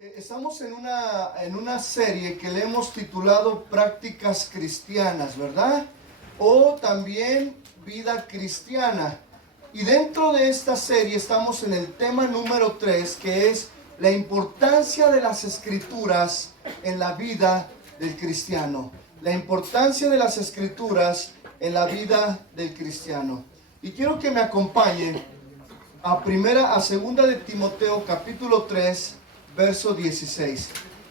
Estamos en una serie que le hemos titulado Prácticas Cristianas, ¿verdad? O también Vida Cristiana. Y dentro de esta serie estamos en el tema número 3, que es la importancia de las Escrituras en la vida del cristiano. La importancia de las Escrituras en la vida del cristiano. Y quiero que me acompañen a segunda de Timoteo capítulo 3, verso 16.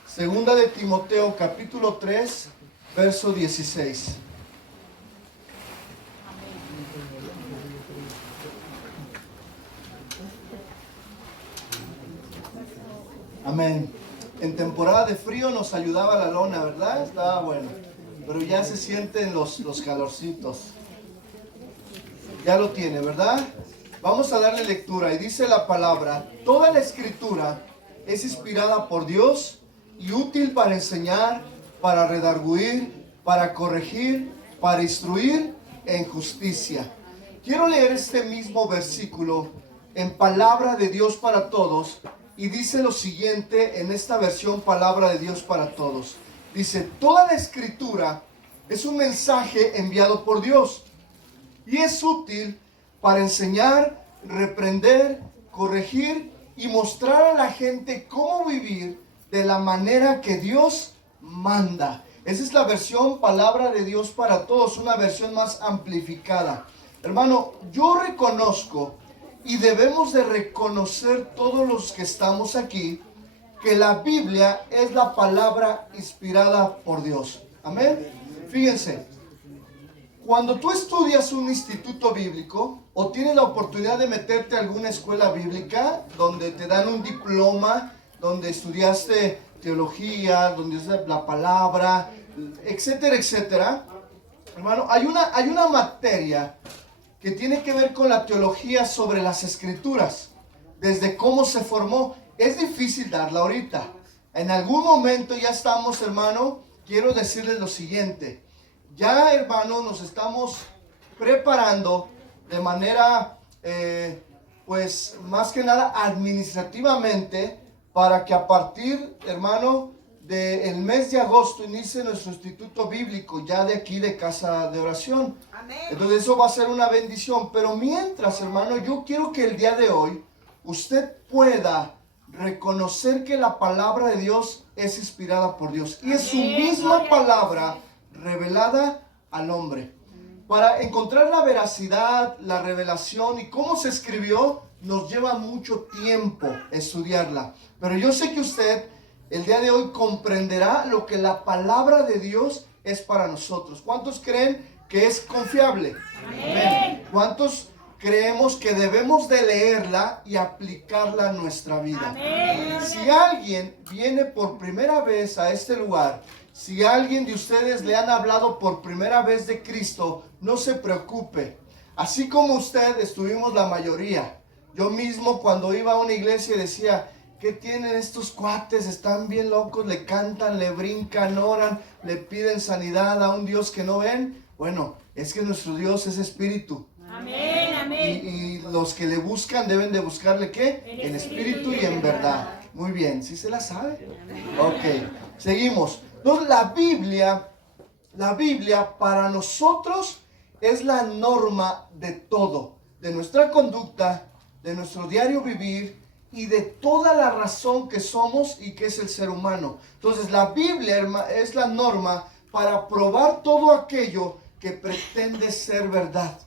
Segunda de Timoteo capítulo 3, verso 16. Amén. En temporada de frío nos ayudaba la lona, ¿verdad? Estaba bueno. Pero ya se sienten los calorcitos. Ya lo tiene, ¿verdad? Vamos a darle lectura. Y dice la palabra: toda la escritura es inspirada por Dios y útil para enseñar, para redarguir, para corregir, para instruir en justicia. Quiero leer este mismo versículo en Palabra de Dios para Todos. Y dice lo siguiente en esta versión Palabra de Dios para Todos. Dice: toda la escritura es un mensaje enviado por Dios y es útil para enseñar, reprender, corregir y mostrar a la gente cómo vivir de la manera que Dios manda. Esa es la versión Palabra de Dios para Todos, una versión más amplificada. Hermano, yo reconozco y debemos de reconocer todos los que estamos aquí que la Biblia es la palabra inspirada por Dios. Amén. Fíjense, cuando tú estudias un instituto bíblico o tienes la oportunidad de meterte a alguna escuela bíblica donde te dan un diploma, donde estudiaste teología, donde estudiaste la palabra, etcétera, etcétera, hermano, hay una materia que tiene que ver con la teología sobre las escrituras, desde cómo se formó. Es difícil darla ahorita. En algún momento ya estamos, hermano, quiero decirles lo siguiente. Ya, hermano, nos estamos preparando de manera, pues, más que nada administrativamente, para que a partir, hermano, del mes de agosto inicie nuestro instituto bíblico, ya de aquí de Casa de Oración. Amén. Entonces eso va a ser una bendición. Pero mientras, hermano, yo quiero que el día de hoy usted pueda reconocer que la palabra de Dios es inspirada por Dios. Y es su misma palabra revelada al hombre. Para encontrar la veracidad, la revelación y cómo se escribió, nos lleva mucho tiempo estudiarla. Pero yo sé que usted el día de hoy comprenderá lo que la palabra de Dios es para nosotros. ¿Cuántos creen que es confiable? Amén. ¿Cuántos creemos que debemos de leerla y aplicarla a nuestra vida? Amén. Si alguien viene por primera vez a este lugar, si alguien de ustedes le han hablado por primera vez de Cristo, no se preocupe. Así como usted, estuvimos la mayoría. Yo mismo cuando iba a una iglesia decía: ¿qué tienen estos cuates? Están bien locos, le cantan, le brincan, oran, le piden sanidad a un Dios que no ven. Bueno, es que nuestro Dios es espíritu. Amén, amén. Y los que le buscan deben de buscarle ¿qué? En espíritu y en verdad. Muy bien, ¿sí se la sabe? Ok, seguimos. Entonces la Biblia para nosotros es la norma de todo, de nuestra conducta, de nuestro diario vivir y de toda la razón que somos y que es el ser humano. Entonces la Biblia es la norma para probar todo aquello que pretende ser verdad.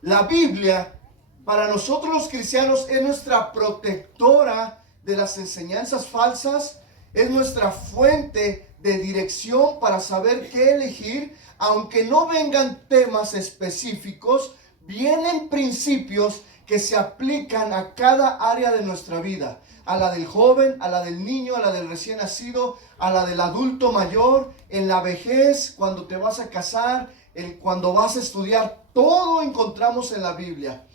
La Biblia para nosotros los cristianos es nuestra protectora de las enseñanzas falsas, es nuestra fuente de dirección para saber qué elegir. Aunque no vengan temas específicos, vienen principios que se aplican a cada área de nuestra vida, a la del joven, a la del niño, a la del recién nacido, a la del adulto mayor, en la vejez, cuando te vas a casar, cuando vas a estudiar. Todo encontramos en la Biblia.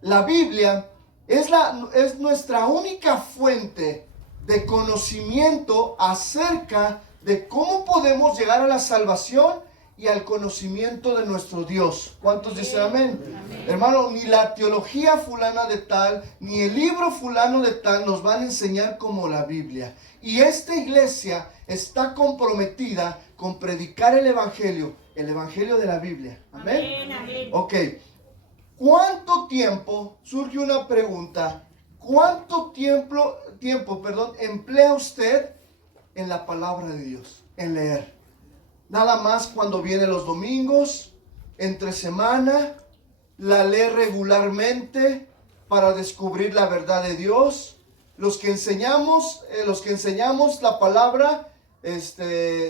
La Biblia es nuestra única fuente de conocimiento acerca de cómo podemos llegar a la salvación y al conocimiento de nuestro Dios. ¿Cuántos dicen amén? Amén? Hermano, ni la teología fulana de tal, ni el libro fulano de tal nos van a enseñar como la Biblia. Y esta iglesia está comprometida con predicar el Evangelio de la Biblia. Amén. Amén. Ok. ¿Cuánto tiempo, surge una pregunta, cuánto tiempo, emplea usted en la palabra de Dios, en leer? Nada más cuando viene los domingos, entre semana, la lee regularmente para descubrir la verdad de Dios. Los que enseñamos la palabra,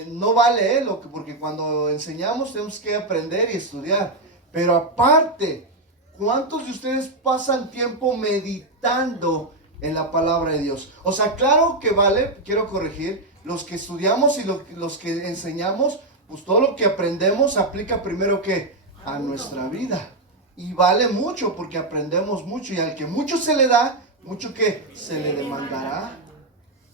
no vale porque cuando enseñamos tenemos que aprender y estudiar. Pero aparte, ¿cuántos de ustedes pasan tiempo meditando en la palabra de Dios? O sea, claro que vale, quiero corregir, los que estudiamos y los que enseñamos, pues todo lo que aprendemos aplica primero que a nuestra vida. Y vale mucho porque aprendemos mucho. Y al que mucho se le da, mucho que se le demandará.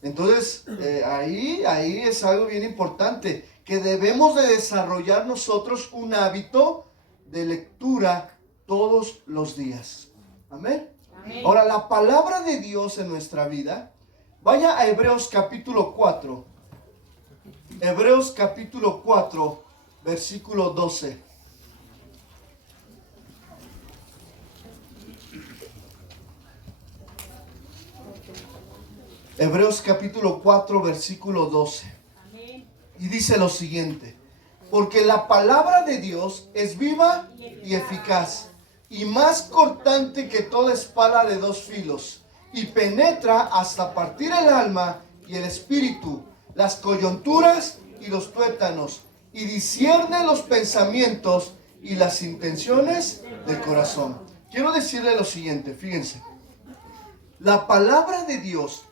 Entonces, ahí es algo bien importante. Que debemos de desarrollar nosotros un hábito de lectura todos los días. Amén. Amén. Ahora, la palabra de Dios en nuestra vida. Vaya a Hebreos capítulo 4. Hebreos capítulo 4, versículo 12. Hebreos capítulo 4, versículo 12. Y dice lo siguiente: porque la palabra de Dios es viva y eficaz, y más cortante que toda espada de dos filos, y penetra hasta partir el alma y el espíritu, las coyunturas y los tuétanos, y discierne los pensamientos y las intenciones del corazón. Quiero decirle lo siguiente, fíjense. La palabra de Dios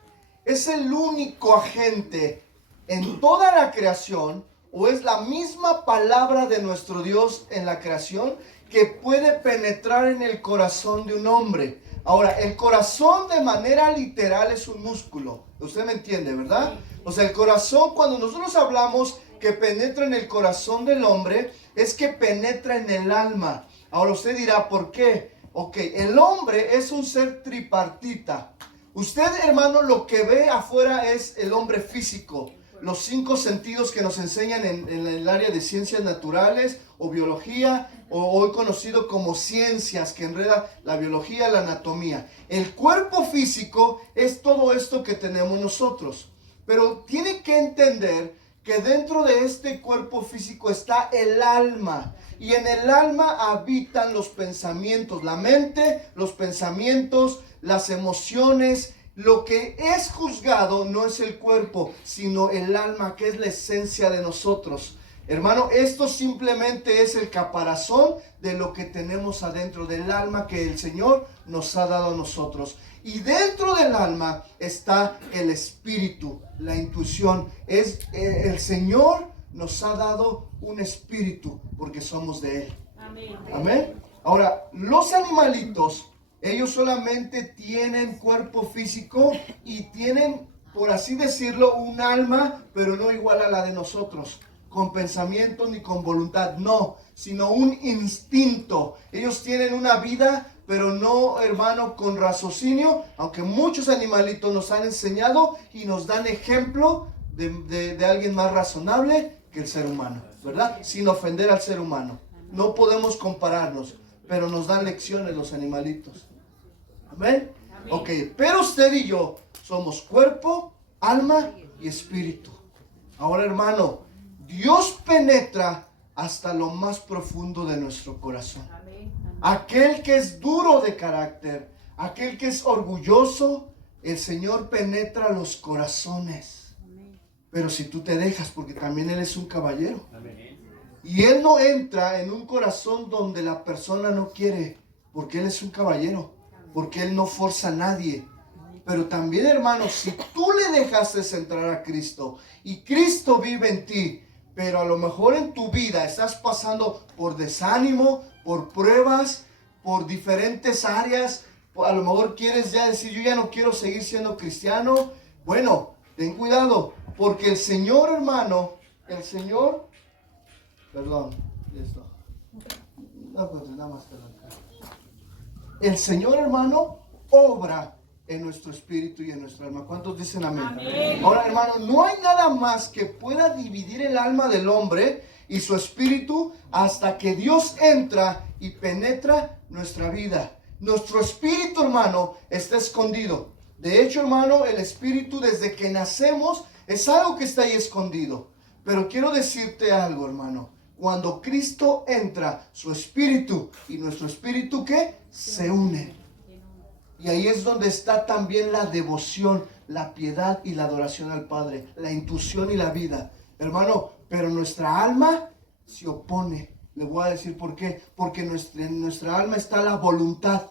es el único agente en toda la creación, o es la misma palabra de nuestro Dios en la creación, que puede penetrar en el corazón de un hombre. Ahora, el corazón de manera literal es un músculo. Usted me entiende, ¿verdad? O sea, el corazón, cuando nosotros hablamos que penetra en el corazón del hombre, es que penetra en el alma. Ahora usted dirá, ¿por qué? Ok, el hombre es un ser tripartita. Usted, hermano, lo que ve afuera es el hombre físico. Los 5 sentidos que nos enseñan en el área de ciencias naturales o biología, o hoy conocido como ciencias, que enreda la biología, la anatomía. El cuerpo físico es todo esto que tenemos nosotros. Pero tiene que entender que dentro de este cuerpo físico está el alma. Y en el alma habitan los pensamientos, la mente, los pensamientos, las emociones. Lo que es juzgado no es el cuerpo, sino el alma, que es la esencia de nosotros. Hermano, esto simplemente es el caparazón de lo que tenemos adentro del alma que el Señor nos ha dado a nosotros. Y dentro del alma está el espíritu, la intuición. El Señor nos ha dado un espíritu porque somos de Él. Amén. Amén. Ahora, los animalitos, ellos solamente tienen cuerpo físico y tienen, por así decirlo, un alma, pero no igual a la de nosotros, con pensamiento ni con voluntad, no, sino un instinto. Ellos tienen una vida, pero no, hermano, con raciocinio, aunque muchos animalitos nos han enseñado y nos dan ejemplo de alguien más razonable que el ser humano, ¿verdad? Sin ofender al ser humano. No podemos compararnos, pero nos dan lecciones los animalitos. ¿Amén? Amén. Ok, pero usted y yo somos cuerpo, alma y espíritu. Ahora, hermano, Dios penetra hasta lo más profundo de nuestro corazón. Amén. Aquel que es duro de carácter, aquel que es orgulloso, el Señor penetra los corazones. Amén. Pero si tú te dejas, porque también Él es un caballero. Amén. Y Él no entra en un corazón donde la persona no quiere, porque Él es un caballero. Porque Él no forza a nadie. Pero también, hermano, si tú le dejaste entrar a Cristo y Cristo vive en ti, pero a lo mejor en tu vida estás pasando por desánimo, por pruebas, por diferentes áreas, a lo mejor quieres ya decir, yo ya no quiero seguir siendo cristiano. Bueno, ten cuidado, porque el Señor, hermano, el Señor Perdón, listo. No, pues nada más que acá. El Señor, hermano, obra en nuestro espíritu y en nuestra alma. ¿Cuántos dicen amén? Amén. Ahora, hermano, no hay nada más que pueda dividir el alma del hombre y su espíritu hasta que Dios entra y penetra nuestra vida. Nuestro espíritu, hermano, está escondido. De hecho, hermano, el espíritu desde que nacemos es algo que está ahí escondido. Pero quiero decirte algo, hermano. Cuando Cristo entra, su espíritu y nuestro espíritu, ¿qué? Se unen. Y ahí es donde está también la devoción, la piedad y la adoración al Padre, la intuición y la vida. Hermano, pero nuestra alma se opone. Le voy a decir por qué. Porque en nuestra alma está la voluntad.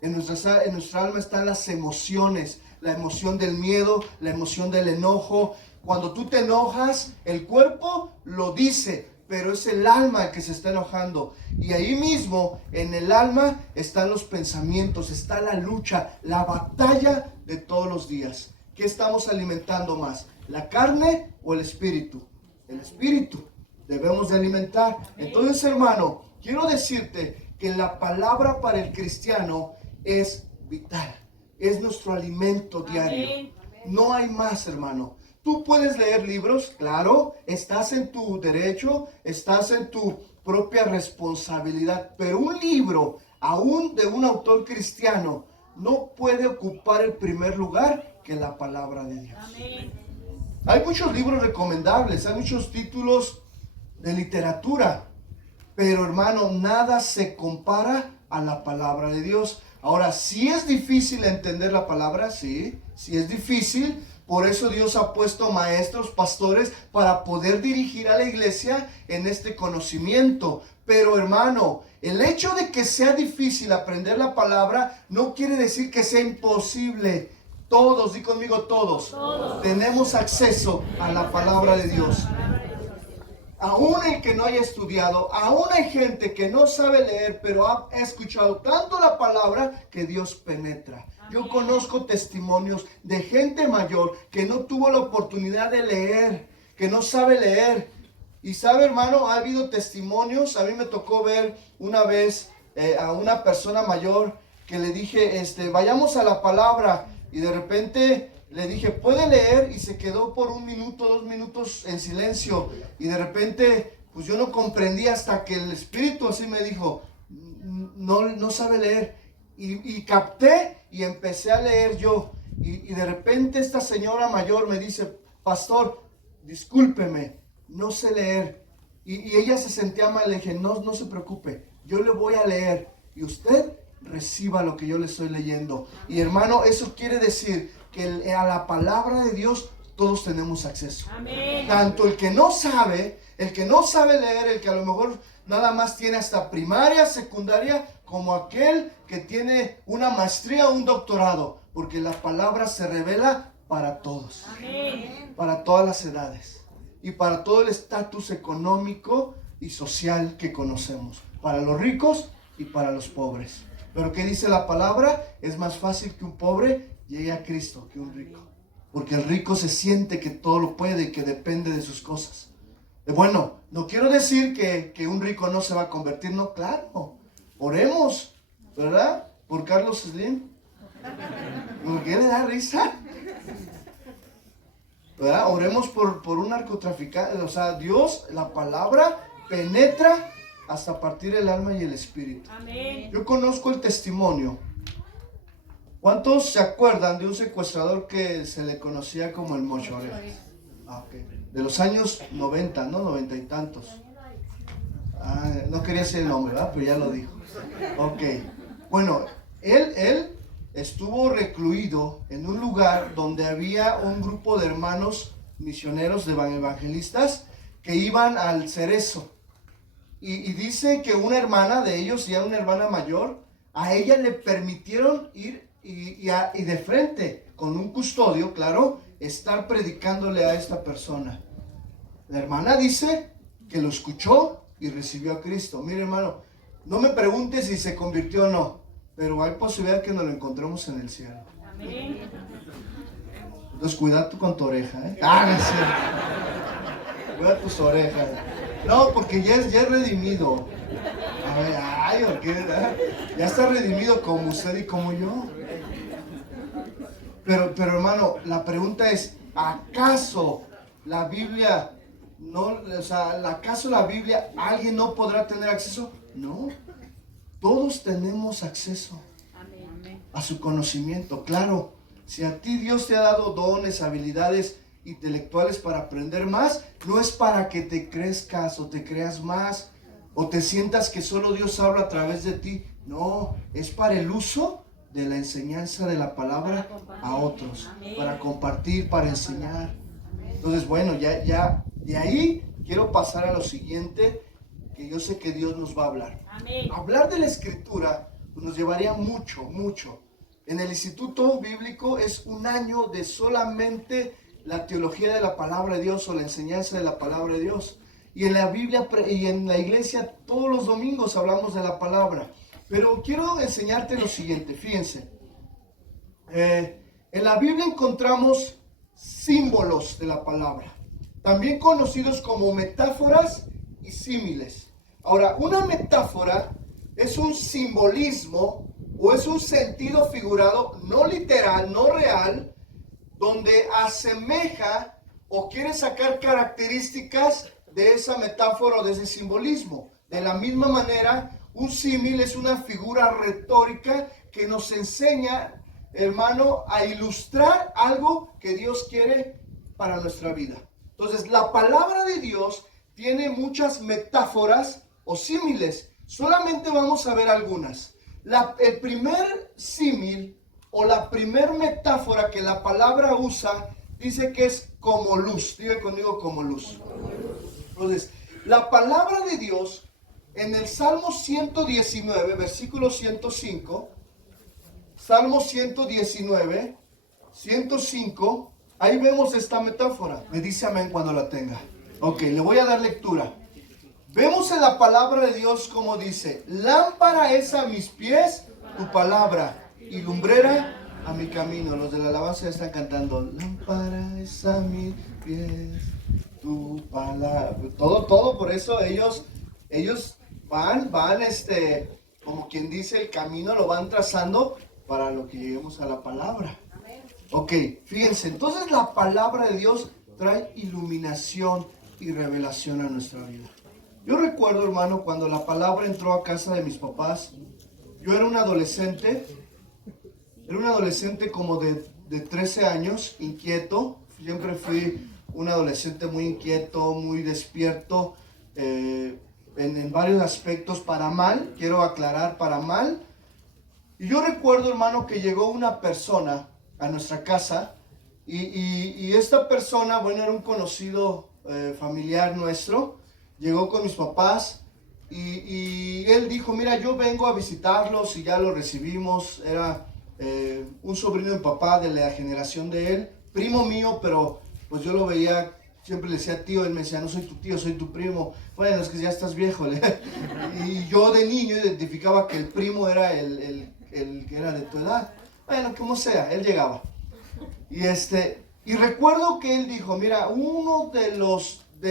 En nuestra alma están las emociones. La emoción del miedo, la emoción del enojo. Cuando tú te enojas, el cuerpo lo dice, pero es el alma el que se está enojando. Y ahí mismo, en el alma, están los pensamientos, está la lucha, la batalla de todos los días. ¿Qué estamos alimentando más? ¿La carne o el espíritu? El espíritu. Debemos de alimentar. Entonces, hermano, quiero decirte que la palabra para el cristiano es vital. Es nuestro alimento diario. No hay más, hermano. Tú puedes leer libros, claro, estás en tu derecho, estás en tu propia responsabilidad, pero un libro, aún de un autor cristiano, no puede ocupar el primer lugar que la palabra de Dios. Amén. Hay muchos libros recomendables, hay muchos títulos de literatura, pero hermano, nada se compara a la palabra de Dios. Ahora, sí es difícil entender la palabra, sí es difícil. Por eso Dios ha puesto maestros, pastores, para poder dirigir a la iglesia en este conocimiento. Pero hermano, el hecho de que sea difícil aprender la palabra no quiere decir que sea imposible. Todos, di conmigo todos, tenemos acceso a la palabra de Dios. Aún el que no haya estudiado, aún hay gente que no sabe leer, pero ha escuchado tanto la palabra que Dios penetra. Yo conozco testimonios de gente mayor que no tuvo la oportunidad de leer, que no sabe leer. Y sabe, hermano, ha habido testimonios. A mí me tocó ver una vez a una persona mayor que le dije, vayamos a la palabra. Y de repente le dije, ¿puede leer? Y se quedó por 1 minuto, 2 minutos en silencio. Y de repente, pues yo no comprendí hasta que el Espíritu así me dijo, no sabe leer. Y capté y empecé a leer yo. Y de repente esta señora mayor me dice, pastor, discúlpeme, no sé leer. Y ella se sentía mal. Le dije, no se preocupe, yo le voy a leer. Y usted reciba lo que yo le estoy leyendo. Y hermano, eso quiere decir que a la palabra de Dios todos tenemos acceso. Amén. Tanto el que no sabe leer, el que a lo mejor nada más tiene hasta primaria, secundaria, como aquel que tiene una maestría o un doctorado, porque la palabra se revela para todos. Amén. Para todas las edades y para todo el estatus económico y social que conocemos, para los ricos y para los pobres. Pero ¿qué dice la palabra? Es más fácil que un pobre llegue a Cristo que un rico, porque el rico se siente que todo lo puede y que depende de sus cosas. Bueno, no quiero decir que un rico no se va a convertir, no, claro. Oremos, ¿verdad? Por Carlos Slim. ¿Por qué le da risa? ¿Verdad? Oremos por un narcotraficante. O sea, Dios, la palabra penetra hasta partir el alma y el espíritu. Amén. Yo conozco el testimonio. ¿Cuántos se acuerdan de un secuestrador que se le conocía como el Mocho Orejas? Okay. De los años 90, ¿no? 90 y tantos. No quería decir el nombre, ¿verdad? Pero ya lo dijo. Ok. Bueno, él estuvo recluido en un lugar donde había un grupo de hermanos misioneros, de evangelistas, que iban al Cerezo. Y dice que una hermana de ellos, ya una hermana mayor, a ella le permitieron ir y de frente, con un custodio, claro, estar predicándole a esta persona. La hermana dice que lo escuchó y recibió a Cristo. Mire, hermano, no me pregunte si se convirtió o no, pero hay posibilidad que nos lo encontremos en el cielo. Amén. Entonces cuidado con tu oreja, ¿eh? No es cierto. Cuida tus orejas. No, porque ya es redimido. A ver, ay, ¿o qué? Ya está redimido como usted y como yo. Pero hermano, la pregunta es, ¿acaso la Biblia no, o sea, acaso la Biblia alguien no podrá tener acceso? No, todos tenemos acceso a su conocimiento. Claro, si a ti Dios te ha dado dones, habilidades intelectuales para aprender más, no es para que te crezcas o te creas más o te sientas que solo Dios habla a través de ti. No, es para el uso de la enseñanza de la palabra a otros, para compartir, para enseñar. Entonces, bueno, ya de ahí quiero pasar a lo siguiente, que yo sé que Dios nos va a hablar. Hablar de la Escritura pues, nos llevaría mucho. En el Instituto Bíblico es un año de solamente la teología de la palabra de Dios o la enseñanza de la palabra de Dios. Y en la Biblia y en la iglesia todos los domingos hablamos de la palabra. Pero quiero enseñarte lo siguiente, fíjense. En la Biblia encontramos símbolos de la palabra, también conocidos como metáforas y símiles. Ahora, una metáfora es un simbolismo o es un sentido figurado, no literal, no real, donde asemeja o quiere sacar características de esa metáfora o de ese simbolismo. De la misma manera, un símil es una figura retórica que nos enseña, hermano, a ilustrar algo que Dios quiere para nuestra vida. Entonces, la palabra de Dios tiene muchas metáforas o símiles. Solamente vamos a ver algunas. El primer símil o la primer metáfora que la palabra usa dice que es como luz. Diga conmigo, como luz. Entonces, la palabra de Dios en el Salmo 119, versículo 105, Salmo 119, 105, ahí vemos esta metáfora. Me dice amén cuando la tenga. Ok, le voy a dar lectura. Vemos en la palabra de Dios como dice: lámpara es a mis pies tu palabra y lumbrera a mi camino. Los de la alabanza ya están cantando: lámpara es a mis pies tu palabra. Todo por eso ellos van, como quien dice, el camino lo van trazando para lo que lleguemos a la palabra. Ok, fíjense, entonces la palabra de Dios trae iluminación y revelación a nuestra vida. Yo recuerdo, hermano, cuando la palabra entró a casa de mis papás, yo era un adolescente como de 13 años, inquieto. Siempre fui un adolescente muy inquieto, muy despierto, en varios aspectos, para mal, quiero aclarar, para mal. Y yo recuerdo, hermano, que llegó una persona a nuestra casa y esta persona, bueno, era un conocido familiar nuestro. Llegó con mis papás y él dijo: mira, yo vengo a visitarlos, y ya lo recibimos. Era un sobrino de mi papá, de la generación de él, primo mío, pero pues yo lo veía, siempre le decía tío. Él me decía: no soy tu tío, soy tu primo. Bueno, es que ya estás viejo. Y yo de niño identificaba que el primo era el que era de tu edad. Bueno, como sea, él llegaba. Y recuerdo que él dijo: mira, uno de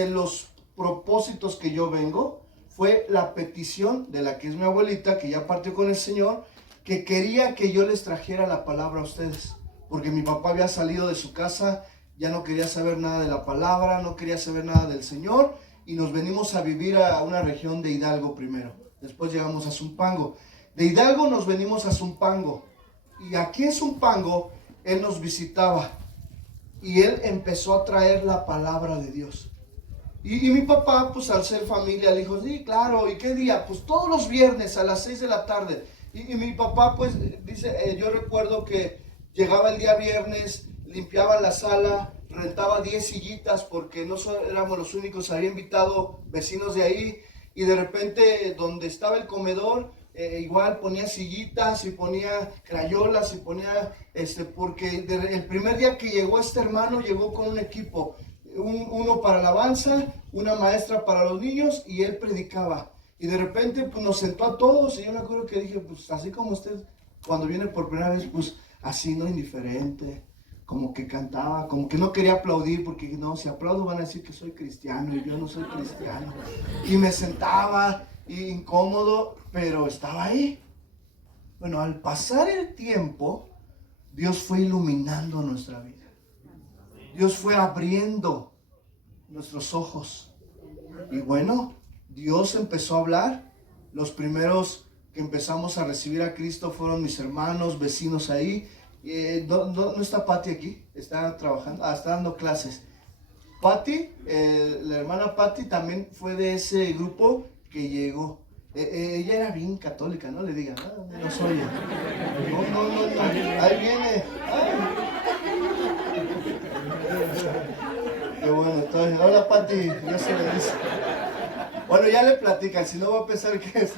los propósitos que yo vengo fue la petición de la que es mi abuelita, que ya partió con el Señor, que quería que yo les trajera la palabra a ustedes, porque mi papá había salido de su casa, ya no quería saber nada de la palabra, no quería saber nada del Señor, y nos venimos a vivir a una región de Hidalgo primero, después llegamos a Zumpango. De Hidalgo nos venimos a Zumpango, y aquí en Zumpango él nos visitaba, y él empezó a traer la palabra de Dios. Y mi papá, pues al ser familia, le dijo: sí, claro. ¿Y qué día? Pues todos los viernes a las 6 de la tarde. Y mi papá, pues, dice, yo recuerdo que llegaba el día viernes, limpiaba la sala, rentaba 10 sillitas, porque no éramos los únicos, había invitado vecinos de ahí. Y de repente, donde estaba el comedor, igual ponía sillitas y ponía crayolas y ponía, porque el primer día que llegó este hermano, llegó con un equipo. Uno para alabanza, una maestra para los niños, y él predicaba. Y de repente pues nos sentó a todos, y yo me acuerdo que dije: pues así como usted cuando viene por primera vez, pues así, no, indiferente. como que cantaba, como que no quería aplaudir, porque no, si aplaudo van a decir que soy cristiano y yo no soy cristiano. Y me sentaba incómodo, pero estaba ahí. Bueno, al pasar el tiempo, Dios fue iluminando nuestra vida. Dios fue abriendo nuestros ojos. Y bueno, Dios empezó a hablar. Los primeros que empezamos a recibir a Cristo fueron mis hermanos, vecinos ahí. No está Pati aquí, está trabajando, está dando clases. Pati, la hermana Pati también fue de ese grupo que llegó. Ella era bien católica, no le digan, no soy. No, ahí viene. Qué bueno, entonces, hola Pati, Dios se bendice. Bueno, ya le platican, si no va a pensar que es.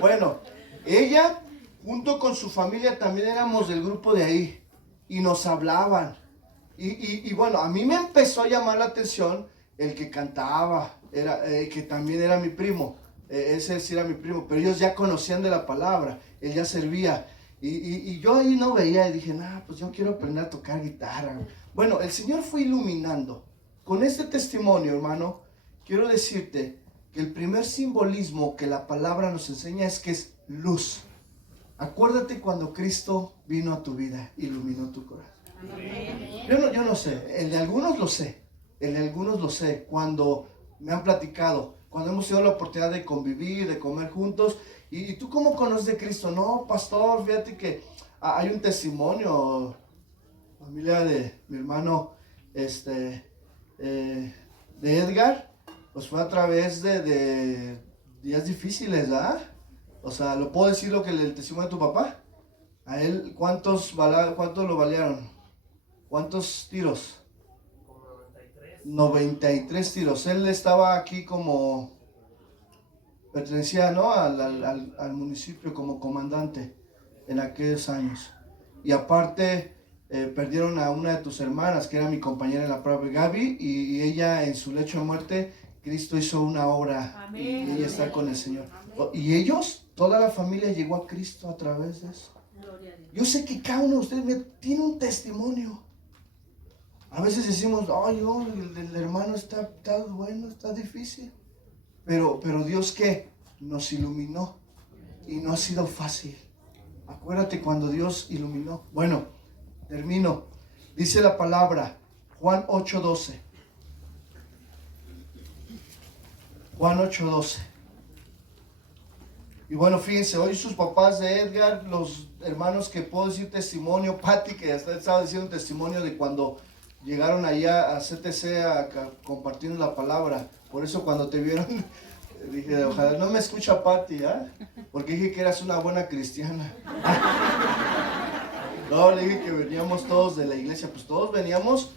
Bueno, ella junto con su familia también éramos del grupo de ahí y nos hablaban. Y bueno, a mí me empezó a llamar la atención el que cantaba, que también era mi primo. Ese sí era mi primo, pero ellos ya conocían de la palabra, él ya servía. Y yo ahí no veía y dije, pues yo quiero aprender a tocar guitarra. Bueno, el Señor fue iluminando. Con este testimonio, hermano, quiero decirte que el primer simbolismo que la palabra nos enseña es que es luz. Acuérdate cuando Cristo vino a tu vida, iluminó tu corazón. Yo no sé, el de algunos lo sé, cuando me han platicado, cuando hemos tenido la oportunidad de convivir, de comer juntos. ¿Y tú cómo conoces de Cristo? No, pastor, fíjate que hay un testimonio, familia de mi hermano, de Edgar, pues fue a través de días difíciles, ¿verdad? O sea, ¿lo puedo decir el testimonio de tu papá? A él, ¿cuántos lo balearon? ¿Cuántos tiros? 93 tiros. Él estaba aquí pertenecía, ¿no?, al municipio como comandante en aquellos años. Y aparte, perdieron a una de tus hermanas, que era mi compañera en la prueba, Gaby, y ella en su lecho de muerte, Cristo hizo una obra. Amén. Y ella está con el Señor. Amén. Y ellos, toda la familia llegó a Cristo a través de eso. Yo sé que cada uno de ustedes tiene un testimonio. A veces decimos, el hermano está bueno, está difícil. Pero Dios, ¿qué? Nos iluminó. Y no ha sido fácil. Acuérdate cuando Dios iluminó. Bueno, termino. Dice la palabra, Juan 8:12. Juan 8:12. Y bueno, fíjense, hoy sus papás de Edgar, los hermanos que puedo decir testimonio, Pati, que hasta estaba diciendo un testimonio de cuando llegaron allá a CTC a compartiendo la palabra. Por eso cuando te vieron, dije, ojalá no me escucha Pati, porque dije que eras una buena cristiana. No, le dije que veníamos todos de la iglesia, pues todos veníamos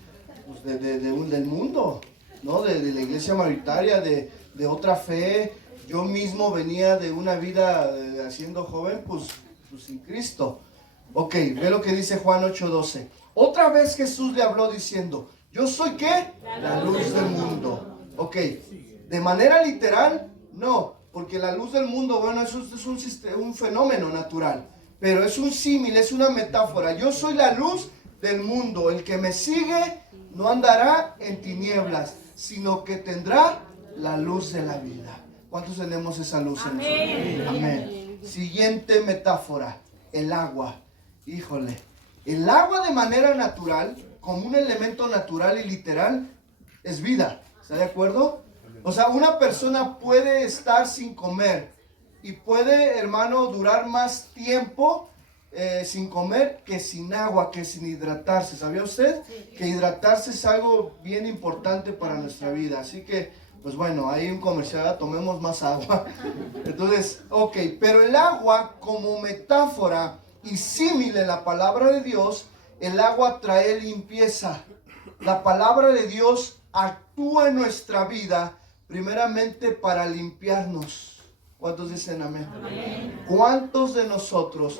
pues, del mundo, ¿no? De la iglesia mayoritaria, de otra fe. Yo mismo venía de una vida siendo joven, pues sin Cristo. Ok, ve lo que dice Juan 8:12. Otra vez Jesús le habló diciendo, ¿yo soy qué? La luz del mundo. Ok, de manera literal, no, porque la luz del mundo, bueno, eso es un fenómeno natural, pero es un símil, es una metáfora. Yo soy la luz del mundo. El que me sigue no andará en tinieblas, sino que tendrá la luz de la vida. ¿Cuántos tenemos esa luz en nosotros? Amén. Siguiente metáfora, el agua. Híjole, el agua de manera natural, como un elemento natural y literal, es vida. ¿Está de acuerdo? O sea, una persona puede estar sin comer y puede, hermano, durar más tiempo sin comer que sin agua, que sin hidratarse. ¿Sabía usted? Que hidratarse es algo bien importante para nuestra vida. Así que pues bueno, hay un comercial, tomemos más agua. Entonces, ok, pero el agua como metáfora y símil en la palabra de Dios, el agua trae limpieza. La palabra de Dios actúa en nuestra vida primeramente para limpiarnos. ¿Cuántos dicen amén? Amén. ¿Cuántos de nosotros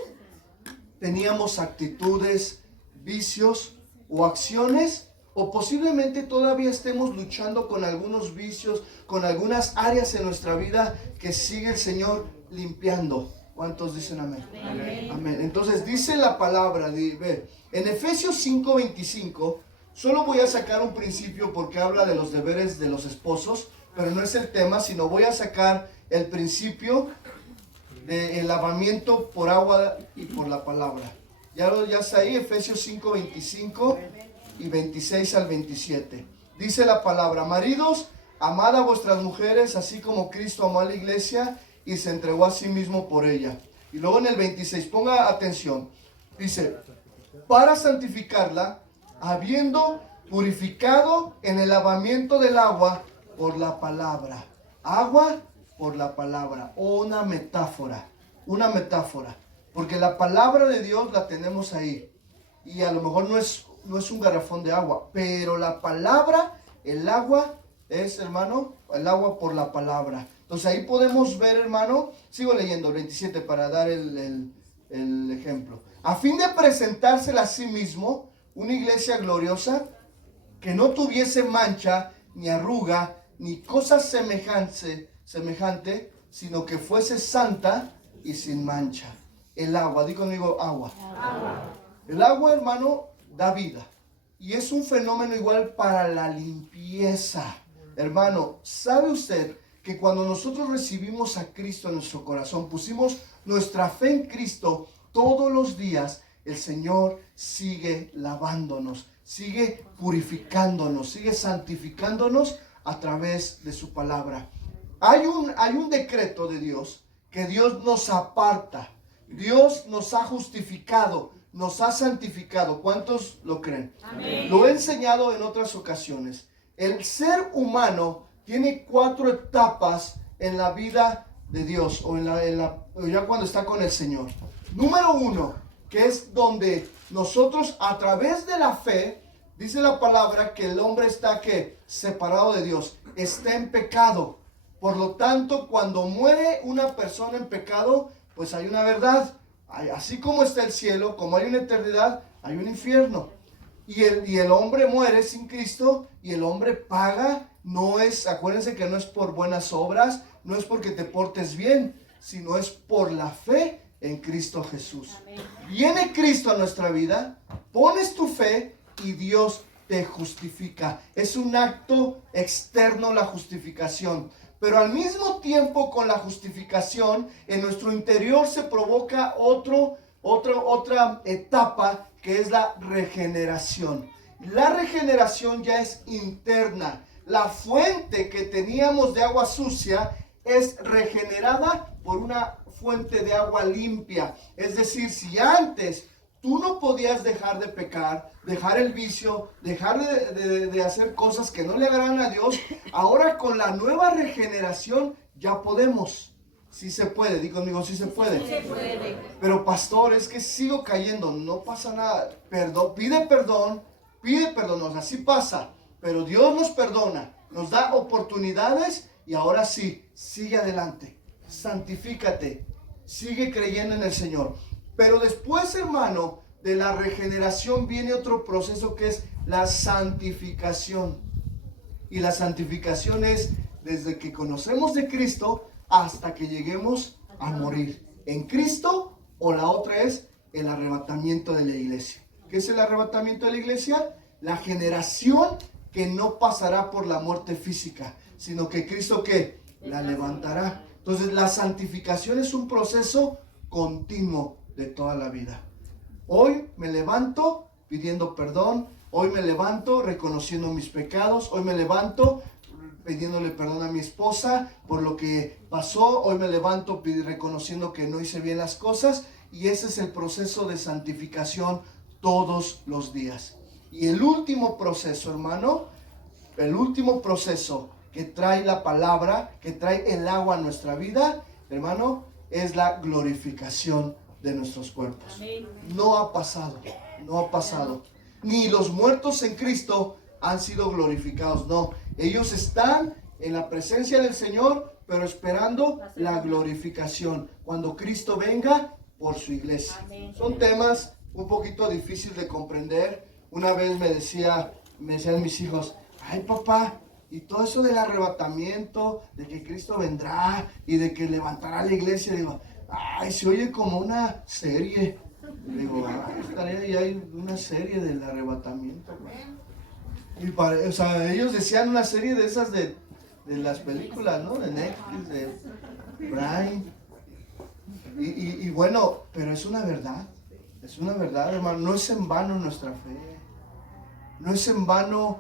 teníamos actitudes, vicios o acciones? O posiblemente todavía estemos luchando con algunos vicios, con algunas áreas en nuestra vida que sigue el Señor limpiando. ¿Cuántos dicen amén? Amén. Amén. Entonces dice la palabra, ve, en Efesios 5:25, solo voy a sacar un principio porque habla de los deberes de los esposos, pero no es el tema, sino voy a sacar el principio del lavamiento por agua y por la palabra. Ya está ahí, Efesios 5:25 y 26 al 27. Dice la palabra: maridos, amad a vuestras mujeres, así como Cristo amó a la iglesia y se entregó a sí mismo por ella. Y luego en el 26, ponga atención, dice: para santificarla, habiendo purificado en el lavamiento del agua por la palabra. Agua por la palabra, o una metáfora, porque la palabra de Dios la tenemos ahí, y a lo mejor no es un garrafón de agua, pero la palabra, el agua es, hermano, el agua por la palabra. Entonces ahí podemos ver, hermano, sigo leyendo el 27 para dar el ejemplo. A fin de presentársela a sí mismo, una iglesia gloriosa, que no tuviese mancha, ni arruga, ni cosa semejante, sino que fuese santa y sin mancha. El agua, di conmigo, agua. El agua, hermano, da vida. Y es un fenómeno igual para la limpieza. Hermano, ¿sabe usted que cuando nosotros recibimos a Cristo en nuestro corazón, pusimos nuestra fe en Cristo, todos los días el Señor sigue lavándonos, sigue purificándonos, sigue santificándonos a través de su palabra? Hay un decreto de Dios, que Dios nos aparta, Dios nos ha justificado, nos ha santificado. ¿Cuántos lo creen? Amén. Lo he enseñado en otras ocasiones. El ser humano tiene 4 etapas en la vida de Dios, o ya cuando está con el Señor. Número 1, que es donde nosotros a través de la fe, dice la palabra que el hombre está separado de Dios, está en pecado. Por lo tanto, cuando muere una persona en pecado, pues hay una verdad. Así como está el cielo, como hay una eternidad, hay un infierno. Y el hombre muere sin Cristo, y el hombre paga. Acuérdense que no es por buenas obras, no es porque te portes bien, sino es por la fe en Cristo Jesús. Amén. Viene Cristo a nuestra vida, pones tu fe y Dios te justifica. Es un acto externo la justificación. Pero al mismo tiempo con la justificación, en nuestro interior se provoca otra etapa, que es la regeneración. La regeneración ya es interna. La fuente que teníamos de agua sucia es regenerada por una fuente de agua limpia. Es decir, si antes tú no podías dejar de pecar, dejar el vicio, dejar de hacer cosas que no le agradan a Dios, ahora con la nueva regeneración ya podemos. Sí se puede, di conmigo, sí se puede. Sí se puede. Pero pastor, es que sigo cayendo, no pasa nada. Pide perdón, o sea, sí pasa, pero Dios nos perdona, nos da oportunidades, y ahora sí, sigue adelante, santifícate, sigue creyendo en el Señor. Pero después, hermano, de la regeneración viene otro proceso, que es la santificación. Y la santificación es desde que conocemos de Cristo hasta que lleguemos a morir en Cristo, o la otra es el arrebatamiento de la iglesia. ¿Qué es el arrebatamiento de la iglesia? La generación que no pasará por la muerte física, sino que Cristo ¿qué? La levantará. Entonces la santificación es un proceso continuo de toda la vida. Hoy me levanto pidiendo perdón, hoy me levanto reconociendo mis pecados, hoy me levanto pidiéndole perdón a mi esposa por lo que pasó, hoy me levanto reconociendo que no hice bien las cosas, y ese es el proceso de santificación todos los días. Y el último proceso, hermano, el último proceso que trae la palabra, que trae el agua a nuestra vida, hermano, es la glorificación de nuestros cuerpos. Amén. No ha pasado. Ni los muertos en Cristo han sido glorificados, no. Ellos están en la presencia del Señor, pero esperando la glorificación, cuando Cristo venga por su iglesia. Amén. Son temas un poquito difíciles de comprender. Una vez me decían mis hijos: ay papá, y todo eso del arrebatamiento, de que Cristo vendrá y de que levantará la iglesia, digo, Ay, se oye como una serie. Digo, estaría ahí hay una serie del arrebatamiento. Y o sea, ellos decían una serie de esas de las películas, ¿no? De Netflix, de Prime. Y bueno, pero es una verdad, hermano. No es en vano nuestra fe. No es en vano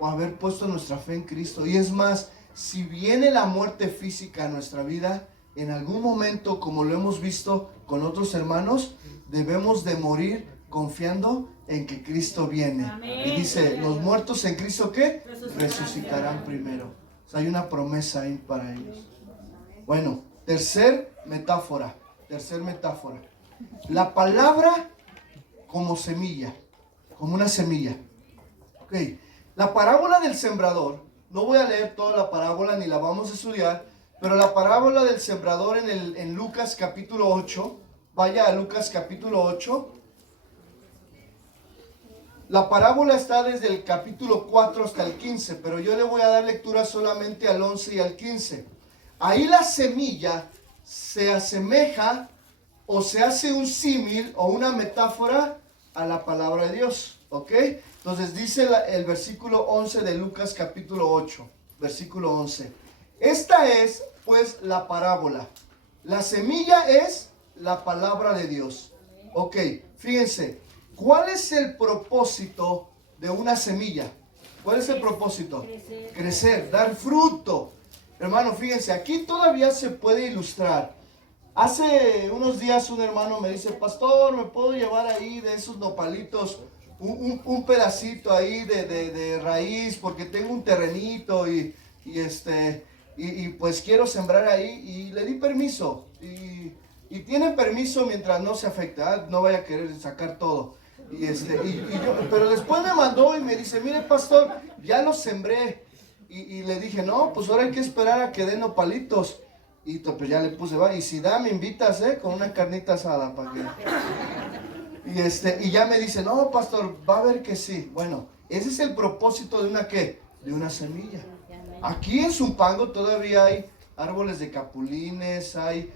haber puesto nuestra fe en Cristo. Y es más, si viene la muerte física a nuestra vida, en algún momento, como lo hemos visto con otros hermanos, debemos de morir confiando en que Cristo viene. Amén. Y dice, los muertos en Cristo, ¿qué? Resucitarán primero. O sea, hay una promesa ahí para ellos. Bueno, tercer metáfora. La palabra como semilla, como una semilla. Ok, la parábola del sembrador, no voy a leer toda la parábola ni la vamos a estudiar, pero la parábola del sembrador en Lucas capítulo 8, vaya a Lucas capítulo 8. La parábola está desde el capítulo 4 hasta el 15, pero yo le voy a dar lectura solamente al 11 y al 15. Ahí la semilla se asemeja o se hace un símil o una metáfora a la palabra de Dios, ¿ok? Entonces dice el versículo 11 de Lucas capítulo 8, versículo 11. Esta es pues la parábola. La semilla es la palabra de Dios. Ok, fíjense, ¿cuál es el propósito de una semilla? ¿Cuál es el propósito? Crecer, dar fruto. Hermano, fíjense, aquí todavía se puede ilustrar. Hace unos días un hermano me dice, pastor, ¿me puedo llevar ahí de esos nopalitos un pedacito ahí de raíz? Porque tengo un terrenito y pues quiero sembrar ahí. Y le di permiso. Y tiene permiso mientras no se afecta, no vaya a querer sacar todo. Pero después me mandó y me dice, mire pastor, ya lo sembré. Y le dije, no, pues ahora hay que esperar a que den nopalitos. Y pues ya le puse, va, y si da, me invitas, con una carnita asada para que... Y ya me dice, no, pastor, va a ver que sí. Bueno, ese es el propósito de una, ¿qué? De una semilla. Aquí en Zumpango todavía hay árboles de capulines, hay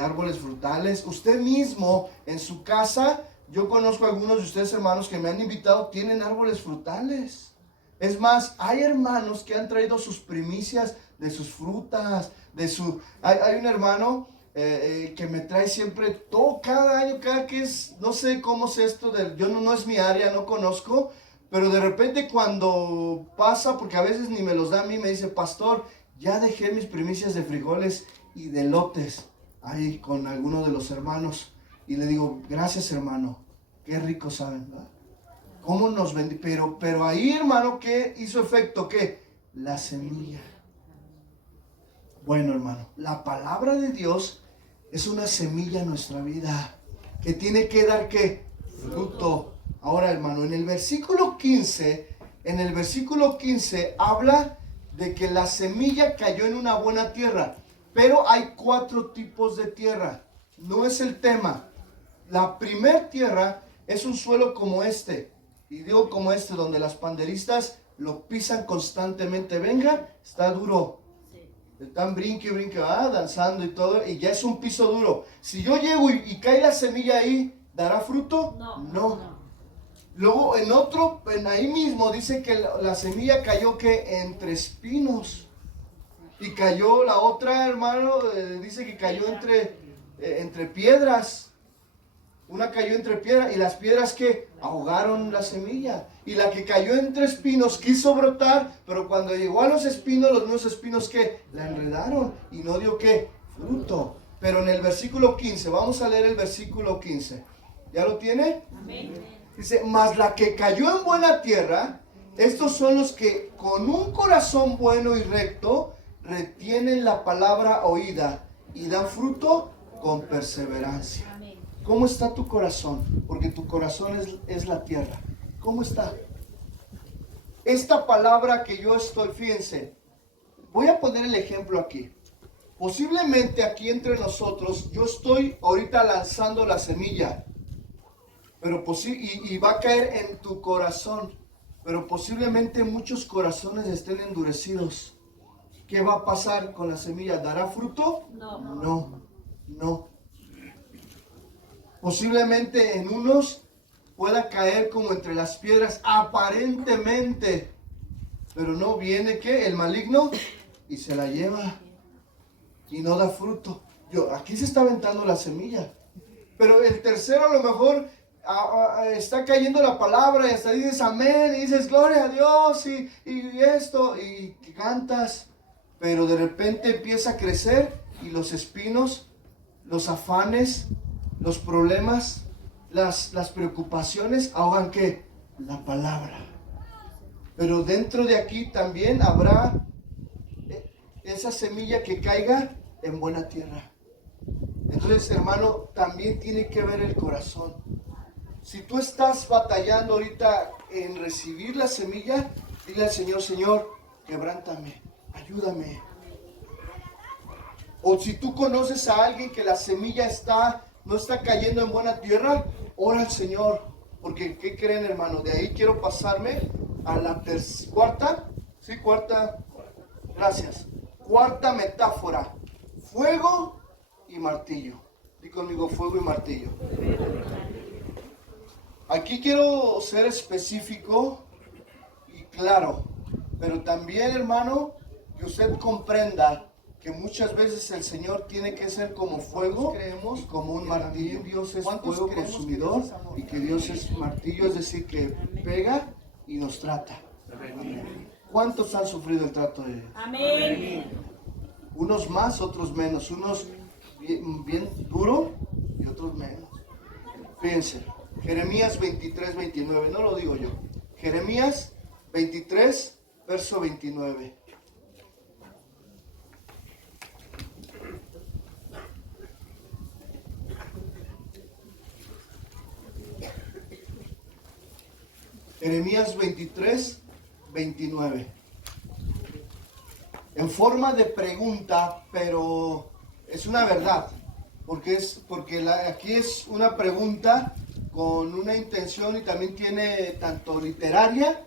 árboles frutales. Usted mismo, en su casa, yo conozco a algunos de ustedes, hermanos, que me han invitado, tienen árboles frutales. Es más, hay hermanos que han traído sus primicias de sus frutas, Hay un hermano que me trae siempre, todo, cada año, cada que es, no sé cómo es esto, no es mi área, no conozco, pero de repente cuando pasa, porque a veces ni me los da a mí, me dice, pastor, ya dejé mis primicias de frijoles y de lotes ahí con alguno de los hermanos. Y le digo, gracias hermano, qué rico saben, ¿verdad? ¿Cómo nos vendí? Pero ahí, hermano, ¿qué hizo efecto? ¿Qué? La semilla. Bueno, hermano, la palabra de Dios es una semilla en nuestra vida que tiene que dar, ¿qué? Fruto. Ahora, hermano, en el versículo 15 habla de que la semilla cayó en una buena tierra, pero hay 4 tipos de tierra. No es el tema. La primer tierra es un suelo como este. Y digo como este, donde las panderistas lo pisan constantemente. Venga, está duro. Están brinque, danzando y todo. Y ya es un piso duro. Si yo llego y cae la semilla ahí, ¿dará fruto? No. Luego ahí mismo dice que la semilla cayó que entre espinos. Y cayó la otra, hermano, dice que cayó entre piedras. Una cayó entre piedras y las piedras que ahogaron la semilla. Y la que cayó entre espinos quiso brotar, pero cuando llegó a los mismos espinos que la enredaron y no dio qué, fruto. Pero en el versículo 15, vamos a leer el versículo 15. ¿Ya lo tiene? Amén. Dice, mas la que cayó en buena tierra, estos son los que con un corazón bueno y recto retienen la palabra oída y dan fruto con perseverancia. ¿Cómo está tu corazón? Porque tu corazón es la tierra. ¿Cómo está? Esta palabra que yo estoy, fíjense, voy a poner el ejemplo aquí. Posiblemente aquí entre nosotros, yo estoy ahorita lanzando la semilla, pero y va a caer en tu corazón, pero posiblemente muchos corazones estén endurecidos. ¿Qué va a pasar con la semilla? ¿Dará fruto? No. Posiblemente en unos pueda caer como entre las piedras aparentemente, pero no viene que el maligno y se la lleva y no da fruto. Aquí se está aventando la semilla, pero el tercero a lo mejor está cayendo la palabra y hasta dices amén y dices gloria a Dios y esto y cantas, pero de repente empieza a crecer y los espinos, los afanes, los problemas, las preocupaciones ahogan ¿qué? La palabra. Pero dentro de aquí también habrá esa semilla que caiga en buena tierra. Entonces, hermano, también tiene que ver el corazón. Si tú estás batallando ahorita en recibir la semilla, dile al Señor, Señor, quebrántame, ayúdame. O si tú conoces a alguien que la semilla no está cayendo en buena tierra, ora al Señor. Porque, ¿qué creen, hermano? De ahí quiero pasarme a la cuarta. ¿Sí? Cuarta. Gracias. Cuarta metáfora. Fuego y martillo. Di conmigo, fuego y martillo. Aquí quiero ser específico y claro. Pero también, hermano, que usted comprenda que muchas veces el Señor tiene que ser como fuego, creemos, como un martillo. Dios es fuego consumidor y que Dios es martillo, es decir, que pega y nos trata. Amén. ¿Cuántos han sufrido el trato de Dios? Amén. Unos más, otros menos. Unos bien duro y otros menos. Fíjense, Jeremías 23, 29, no lo digo yo. Jeremías 23, verso 29. Jeremías 23, 29. En forma de pregunta, pero es una verdad, porque aquí es una pregunta con una intención y también tiene tanto literaria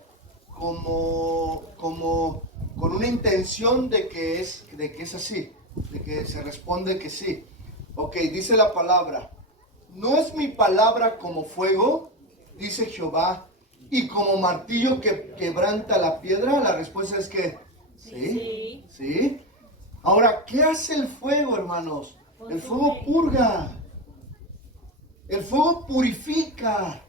como con una intención de que es así, de que se responde que sí. Ok, dice la palabra, ¿no es mi palabra como fuego? Dice Jehová, y como martillo que quebranta la piedra. La respuesta es que sí, sí. Ahora, ¿qué hace el fuego, hermanos? El fuego purga. El fuego purifica.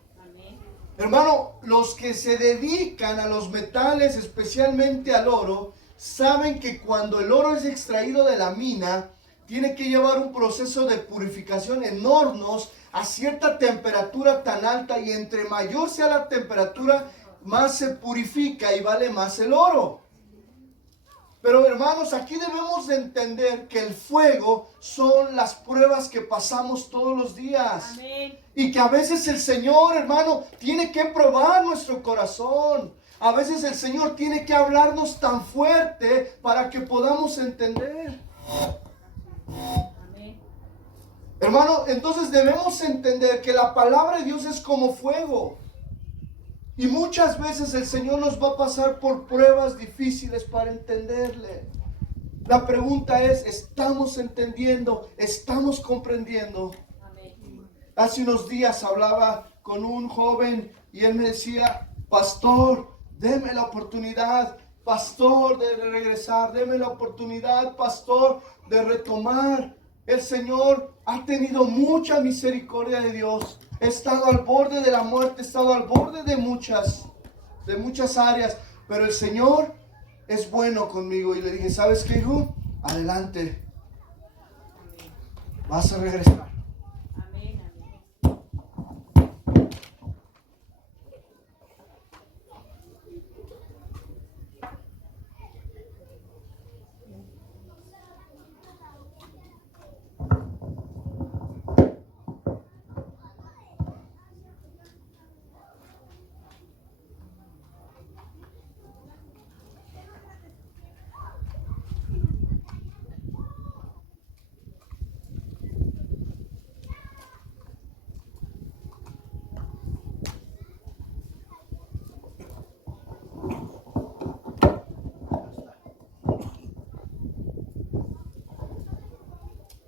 Hermano, los que se dedican a los metales, especialmente al oro, saben que cuando el oro es extraído de la mina, tiene que llevar un proceso de purificación en hornos a cierta temperatura tan alta, y entre mayor sea la temperatura, más se purifica y vale más el oro. Pero hermanos, aquí debemos de entender que el fuego son las pruebas que pasamos todos los días. Amén. Y que a veces el Señor, hermano, tiene que probar nuestro corazón. A veces el Señor tiene que hablarnos tan fuerte para que podamos entender. Amén. Hermano, entonces debemos entender que la palabra de Dios es como fuego. Y muchas veces el Señor nos va a pasar por pruebas difíciles para entenderle. La pregunta es, ¿estamos entendiendo? ¿Estamos comprendiendo? Amén. Hace unos días hablaba con un joven y él me decía, pastor, deme la oportunidad, pastor, de regresar, deme la oportunidad, pastor, de retomar. El Señor ha tenido mucha misericordia de Dios. He estado al borde de la muerte, he estado al borde de muchas áreas, pero el Señor es bueno conmigo. Y le dije, ¿sabes qué, hijo? Adelante. Vas a regresar. Amén, amén.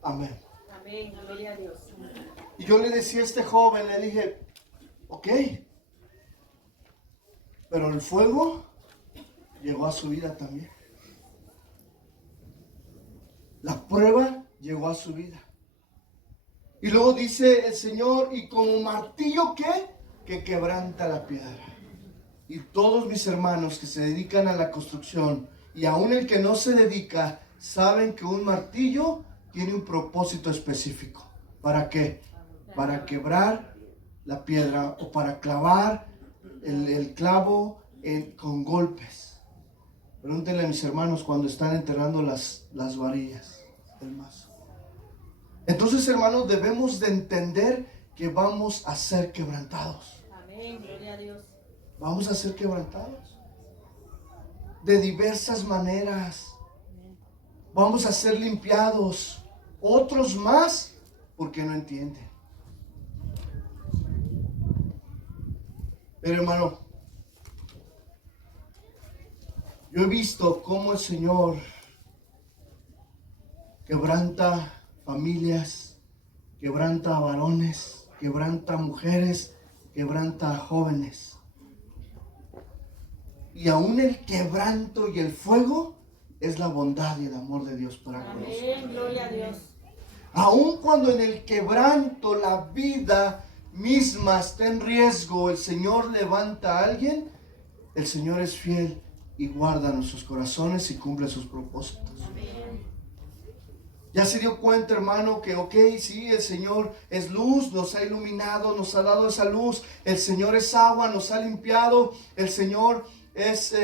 Amén. Amén, gloria a Dios. Y yo le decía a este joven, le dije, ok, pero el fuego llegó a su vida también. La prueba llegó a su vida. Y luego dice el Señor, y como martillo, ¿qué? Que quebranta la piedra. Y todos mis hermanos que se dedican a la construcción, y aún el que no se dedica, saben que un martillo tiene un propósito específico. ¿Para qué? Para quebrar la piedra o para clavar el clavo con golpes. Pregúntenle a mis hermanos cuando están enterrando las varillas del mazo. Entonces, hermanos, debemos de entender que vamos a ser quebrantados. Amén, gloria a Dios. Vamos a ser quebrantados de diversas maneras. Vamos a ser limpiados. Otros más porque no entienden. Pero, hermano, yo he visto cómo el Señor quebranta familias, quebranta varones, quebranta mujeres, quebranta jóvenes. Y aún el quebranto y el fuego es la bondad y el amor de Dios para con nosotros. Amén, gloria a Dios. Aun cuando en el quebranto la vida misma está en riesgo, el Señor levanta a alguien, el Señor es fiel y guarda nuestros corazones y cumple sus propósitos. Ya se dio cuenta, hermano, que sí, el Señor es luz, nos ha iluminado, nos ha dado esa luz. El Señor es agua, nos ha limpiado. El Señor es,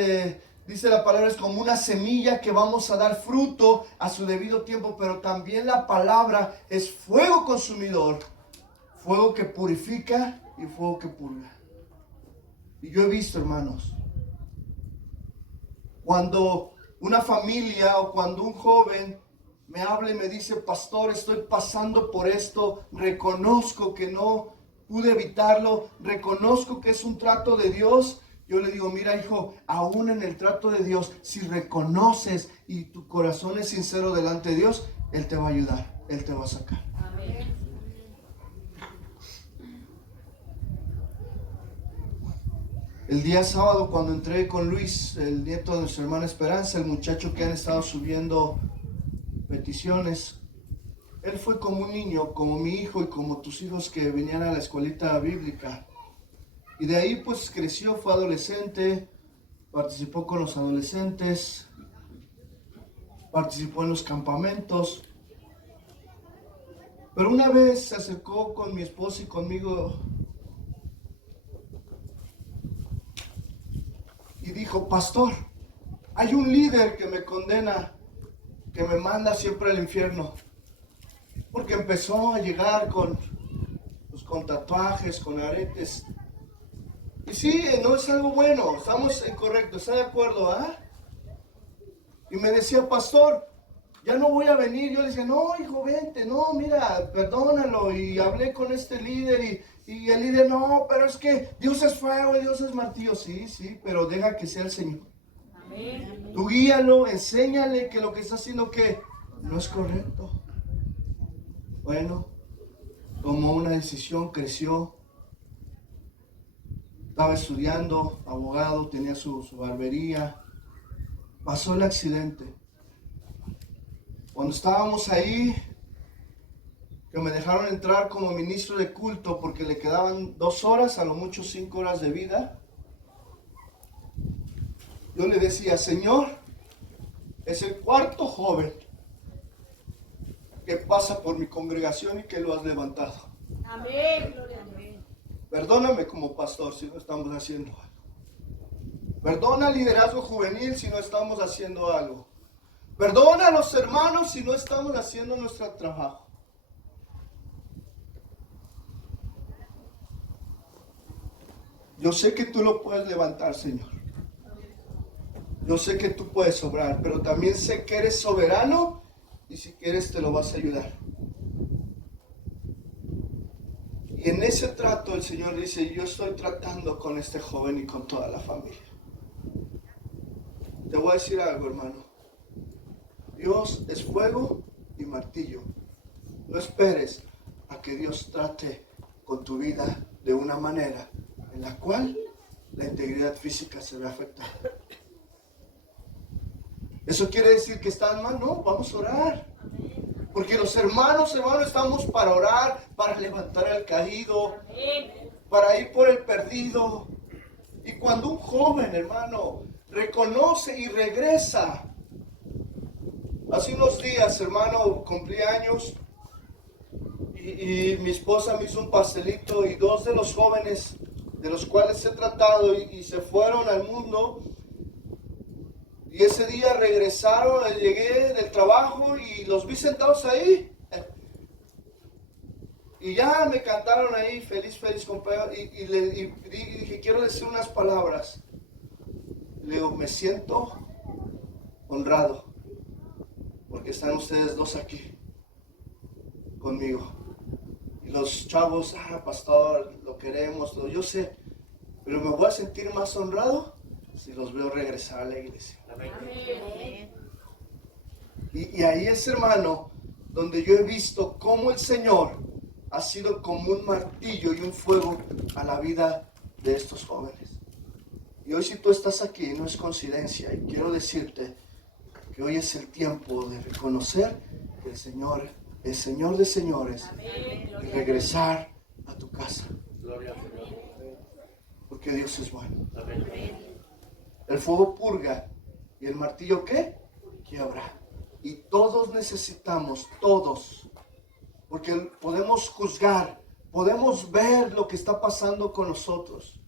dice la palabra, es como una semilla que vamos a dar fruto a su debido tiempo. Pero también la palabra es fuego consumidor, fuego que purifica y fuego que purga. Y yo he visto, hermanos, cuando una familia o cuando un joven me habla y me dice, pastor, estoy pasando por esto, reconozco que no pude evitarlo, reconozco que es un trato de Dios. Yo le digo, mira, hijo, aún en el trato de Dios, si reconoces y tu corazón es sincero delante de Dios, Él te va a ayudar, Él te va a sacar. Amén. El día sábado, cuando entré con Luis, el nieto de nuestra hermana Esperanza, el muchacho que han estado subiendo peticiones, él fue como un niño, como mi hijo y como tus hijos que venían a la escuelita bíblica. Y de ahí pues creció, fue adolescente, participó con los adolescentes, participó en los campamentos. Pero una vez se acercó con mi esposa y conmigo y dijo, pastor, hay un líder que me condena, que me manda siempre al infierno. Porque empezó a llegar con tatuajes, con aretes. Y sí, no es algo bueno, estamos correctos, ¿está de acuerdo? ¿Ah? Y me decía, pastor, ya no voy a venir. Yo le decía, no, hijo, vente, no, mira, perdónalo. Y hablé con este líder y el líder, no, pero es que Dios es fuego y Dios es martillo. Sí, pero deja que sea el Señor. Amén. Tú guíalo, enséñale que lo que está haciendo que no es correcto. Bueno, tomó una decisión, creció. Estaba estudiando, abogado, tenía su barbería. Pasó el accidente. Cuando estábamos ahí, que me dejaron entrar como ministro de culto porque le quedaban 2 horas, a lo mucho 5 horas de vida. Yo le decía, Señor, es el 4º joven que pasa por mi congregación y que lo has levantado. Amén, gloria a Dios. Perdóname como pastor si no estamos haciendo algo. Perdona al liderazgo juvenil si no estamos haciendo algo. Perdona a los hermanos si no estamos haciendo nuestro trabajo. Yo sé que tú lo puedes levantar, Señor. Yo sé que tú puedes obrar, pero también sé que eres soberano y si quieres te lo vas a ayudar. Y en ese trato el Señor dice, yo estoy tratando con este joven y con toda la familia. Te voy a decir algo, hermano. Dios es fuego y martillo. No esperes a que Dios trate con tu vida de una manera en la cual la integridad física se ve afectada. ¿Eso quiere decir que están mal? No, vamos a orar. Porque los hermanos, estamos para orar, para levantar al caído, para ir por el perdido. Y cuando un joven, hermano, reconoce y regresa. Hace unos días, hermano, cumplí años y mi esposa me hizo un pastelito y dos de los jóvenes de los cuales he tratado y se fueron al mundo. Y ese día regresaron, llegué del trabajo y los vi sentados ahí. Y ya me cantaron ahí, feliz, compañero. Y dije, quiero decir unas palabras. Le digo, me siento honrado porque están ustedes dos aquí conmigo. Y los chavos, pastor, lo queremos, yo sé. Pero me voy a sentir más honrado si los veo regresar a la iglesia. Amén. Y ahí es, hermano, donde yo he visto cómo el Señor ha sido como un martillo y un fuego a la vida de estos jóvenes. Y hoy si tú estás aquí, no es coincidencia. Y quiero decirte que hoy es el tiempo de reconocer que el Señor es Señor de señores. Amén. Y regresar a tu casa. Gloria al Señor. Porque Dios es bueno. Amén. El fuego purga y el martillo ¿qué? Quiebra. Y todos necesitamos, todos, porque podemos juzgar, podemos ver lo que está pasando con nosotros,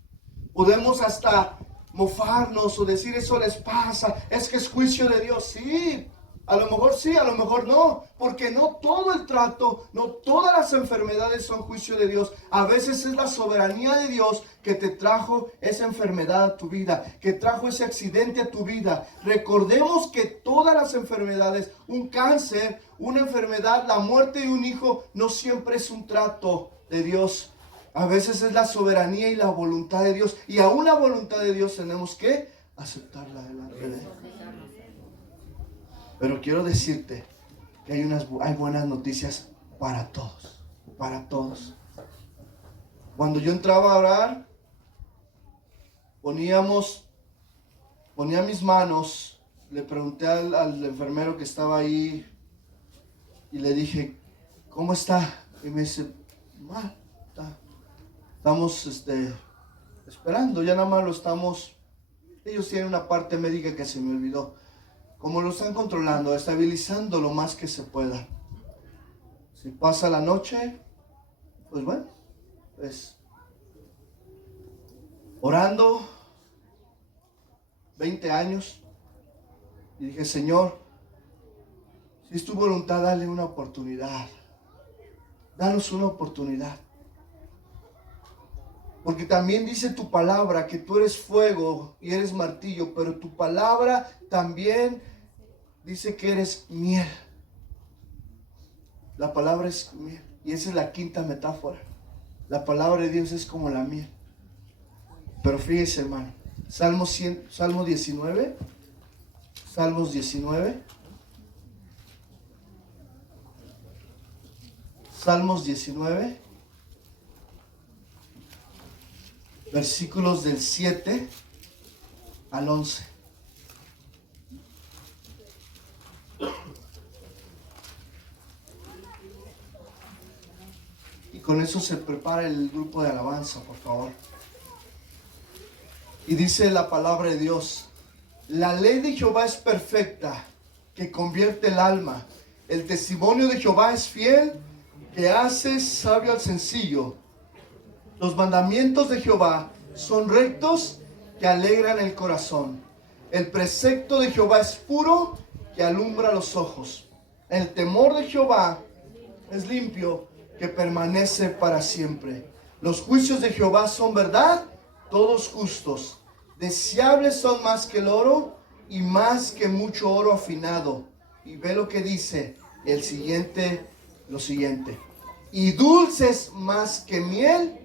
podemos hasta mofarnos o decir eso les pasa, es que es juicio de Dios. Sí, a lo mejor no, porque no todo el trato, no todas las enfermedades son juicio de Dios. A veces es la soberanía de Dios que te trajo esa enfermedad a tu vida, que trajo ese accidente a tu vida. Recordemos que todas las enfermedades, un cáncer, una enfermedad, la muerte de un hijo, no siempre es un trato de Dios. A veces es la soberanía y la voluntad de Dios. Y aún la voluntad de Dios tenemos que aceptarla delante de Él. Pero quiero decirte que hay buenas noticias para todos, para todos. Cuando yo entraba a orar, ponía mis manos, le pregunté al enfermero que estaba ahí y le dije, ¿cómo está? Y me dice, mal, estamos esperando, ya nada más lo estamos, ellos tienen una parte médica que se me olvidó. Como lo están controlando, estabilizando lo más que se pueda. Si pasa la noche, pues bueno, pues orando 20 años. Y dije, Señor, si es tu voluntad, dale una oportunidad. Danos una oportunidad. Porque también dice tu palabra que tú eres fuego y eres martillo, pero tu palabra también dice que eres miel. La palabra es miel. Y esa es la quinta metáfora. La palabra de Dios es como la miel. Pero fíjese, hermano. Salmo 19. Salmos 19. Salmos 19. Versículos del 7 al 11. Y con eso se prepara el grupo de alabanza, por favor. Y dice la palabra de Dios: la ley de Jehová es perfecta, que convierte el alma. El testimonio de Jehová es fiel, que hace sabio al sencillo. Los mandamientos de Jehová son rectos, que alegran el corazón. El precepto de Jehová es puro, que alumbra los ojos. El temor de Jehová es limpio, que permanece para siempre. Los juicios de Jehová son verdad, todos justos. Deseables son más que el oro y más que mucho oro afinado. Y ve lo que dice lo siguiente. Y dulces más que miel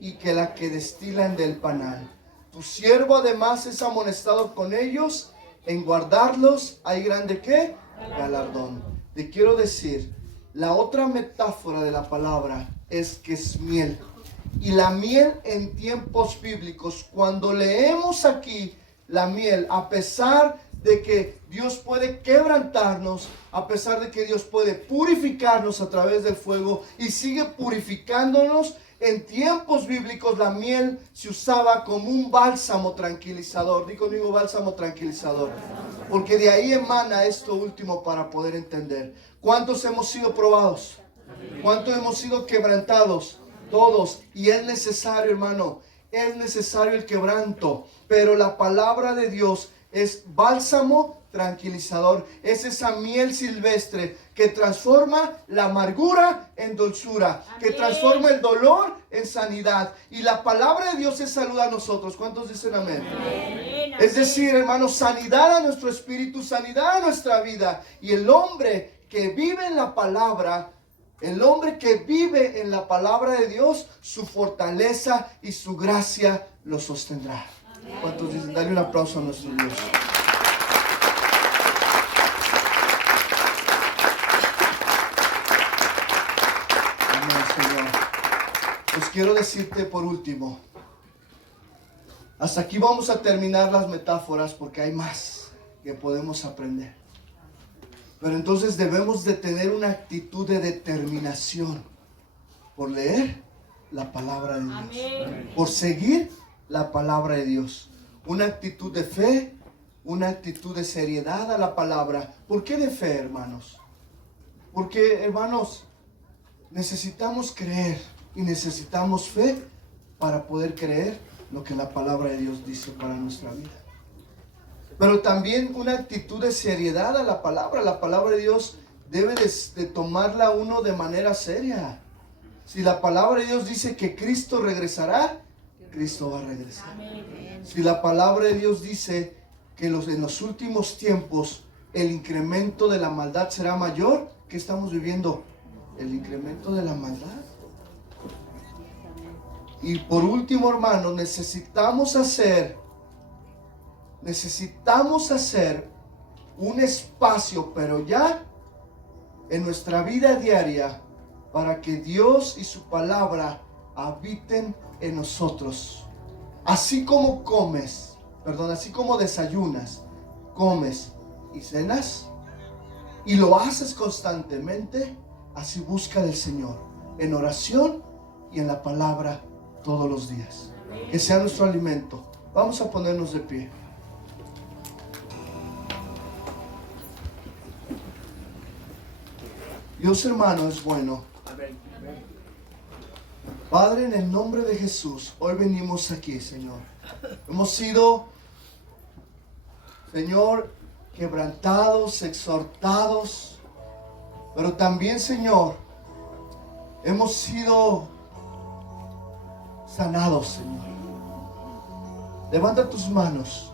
y que la que destilan del panal. Tu siervo además es amonestado con ellos, en guardarlos hay grande ¿qué? Galardón. Te quiero decir La otra metáfora de la palabra es que es miel. Y la miel en tiempos bíblicos, cuando leemos aquí la miel, a pesar de que Dios puede quebrantarnos, a pesar de que Dios puede purificarnos a través del fuego y sigue purificándonos, en tiempos bíblicos la miel se usaba como un bálsamo tranquilizador. Digo conmigo, bálsamo tranquilizador. Porque de ahí emana esto último para poder entender. ¿Cuántos hemos sido probados? ¿Cuántos hemos sido quebrantados? Todos. Y es necesario, hermano, es necesario el quebranto. Pero la palabra de Dios es bálsamo tranquilizador. Es esa miel silvestre que transforma la amargura en dulzura. Amén. Que transforma el dolor en sanidad. Y la palabra de Dios es salud a nosotros. ¿Cuántos dicen amén? Amén. Es decir, hermanos, sanidad a nuestro espíritu, sanidad a nuestra vida. Y el hombre que vive en la palabra, el hombre que vive en la palabra de Dios, su fortaleza y su gracia lo sostendrá. ¿Cuántos dicen? Dale un aplauso a nuestro Dios. Amén, Señor. Pues quiero decirte por último, hasta aquí vamos a terminar las metáforas porque hay más que podemos aprender. Pero entonces debemos de tener una actitud de determinación por leer la palabra de Dios. Amén. Por seguir la palabra de Dios. Una actitud de fe, una actitud de seriedad a la palabra. ¿Por qué de fe, hermanos? Porque, hermanos, necesitamos creer y necesitamos fe para poder creer lo que la palabra de Dios dice para nuestra vida. Pero también una actitud de seriedad a la palabra. La palabra de Dios debe de tomarla uno de manera seria. Si la palabra de Dios dice que Cristo regresará, Cristo va a regresar. Amén. Si la palabra de Dios dice que en los últimos tiempos el incremento de la maldad será mayor, ¿qué estamos viviendo? El incremento de la maldad. Y por último, hermanos, necesitamos hacer un espacio, pero ya en nuestra vida diaria, para que Dios y su palabra habiten en nosotros. Así como así como desayunas, comes y cenas, y lo haces constantemente, así busca del Señor, en oración y en la palabra todos los días. Que sea nuestro alimento. Vamos a ponernos de pie. Dios, hermano, es bueno. Padre, en el nombre de Jesús, hoy venimos aquí, Señor. Hemos sido, Señor, quebrantados, exhortados, pero también, Señor, hemos sido sanados, Señor. Levanta tus manos.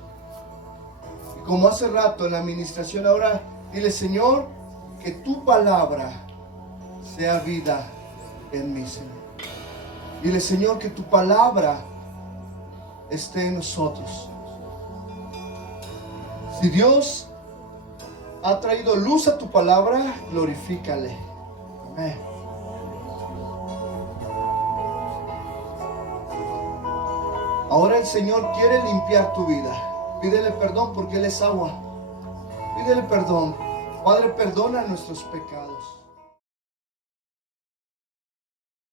Y como hace rato en la administración, ahora dile, Señor, que tu palabra sea vida en mí, Señor. Dile, Señor, que tu palabra esté en nosotros. Si Dios ha traído luz a tu palabra, glorifícale. Amén. Ahora el Señor quiere limpiar tu vida. Pídele perdón porque Él es agua. Pídele perdón. Padre, perdona nuestros pecados.